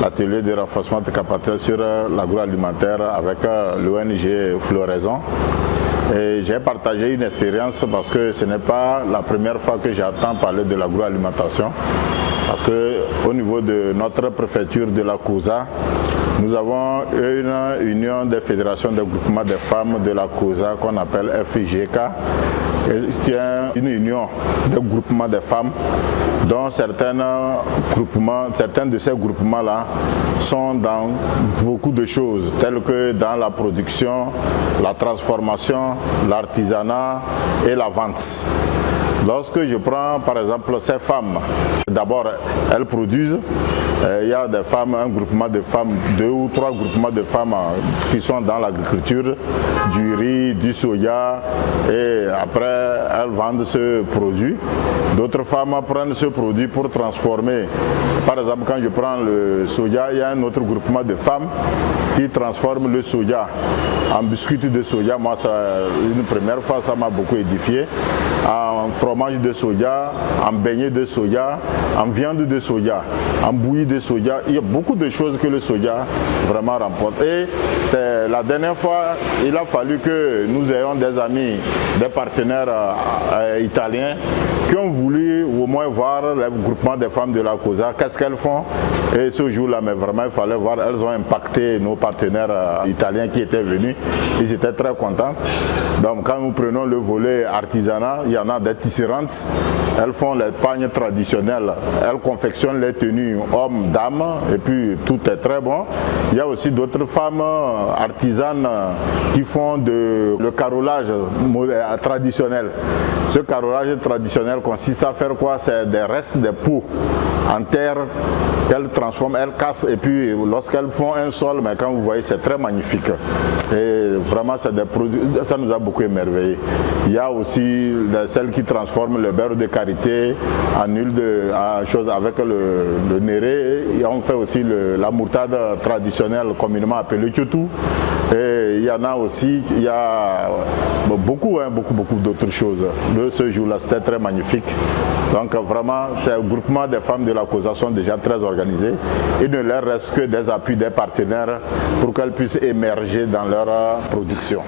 l'atelier de renforcement de capacité sur l'agroalimentaire avec l'ONG Floraison. Et j'ai partagé une expérience parce que ce n'est pas la première fois que j'entends parler de l'agroalimentation. Parce qu'au niveau de notre préfecture de la COSA, nous avons une union des fédérations de groupements des femmes de la COSA qu'on appelle FIGK, qui est une union de groupements des femmes dont certains de ces groupements-là sont dans beaucoup de choses, telles que dans la production, la transformation, l'artisanat et la vente. Lorsque je prends par exemple ces femmes, d'abord elles produisent, il y a des femmes, un groupement de femmes, 2 ou 3 groupements de femmes qui sont dans l'agriculture, du riz, du soja, et après elles vendent ce produit. D'autres femmes prennent ce produit pour transformer. Par exemple, quand je prends le soja, il y a un autre groupement de femmes qui transforme le soja en biscuits de soja. Moi, une première fois, ça m'a beaucoup édifié. En fromage de soja, en beignet de soja, en viande de soja, en bouillie de soja. Il y a beaucoup de choses que le soja vraiment remporte. Et c'est la dernière fois, il a fallu que nous ayons des amis, des partenaires italiens qui ont voulu au moins voir le groupement des femmes de la COSA, qu'est-ce qu'elles font. Et ce jour-là, mais vraiment, il fallait voir, elles ont impacté nos partenaires italiens qui étaient venus. Ils étaient très contents. Donc quand nous prenons le volet artisanat, il y en a des tisserantes. Elles font les pagnes traditionnelles, elles confectionnent les tenues hommes, dames, et puis tout est très bon. Il y a aussi d'autres femmes artisanes qui font le carrelage traditionnel. Ce carrelage traditionnel consiste à faire quoi? C'est des restes des pots en terre qu'elles transforment, elles cassent, et puis lorsqu'elles font un sol, mais quand vous voyez, c'est très magnifique. Et vraiment, c'est des produits, ça nous a beaucoup émerveillé. Il y a aussi celles qui transforment le beurre de karité en huile chose avec le néré. Et on fait aussi la moutarde traditionnelle communément appelée tchotou. Et il y en a aussi, il y a beaucoup d'autres choses. Ce jour-là, c'était très magnifique. Donc vraiment, ces groupements des femmes de la COSA sont déjà très organisés. Il ne leur reste que des appuis des partenaires pour qu'elles puissent émerger dans leur production.